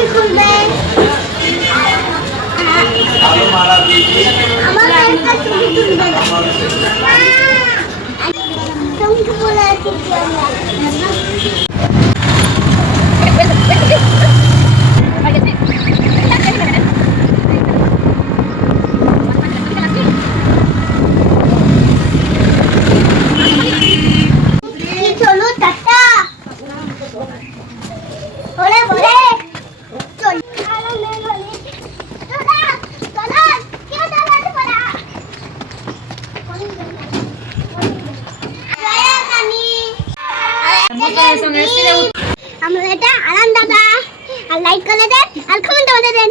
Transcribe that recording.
ছবি খুলবে আমার একটা ছবি তুলবে তোমাকে বলে আছি চলো টাটা ওরে বলে চল আমরা এটা আনন্দ দাদা আর লাইক করে দেন আর কমেন্ট করে দেন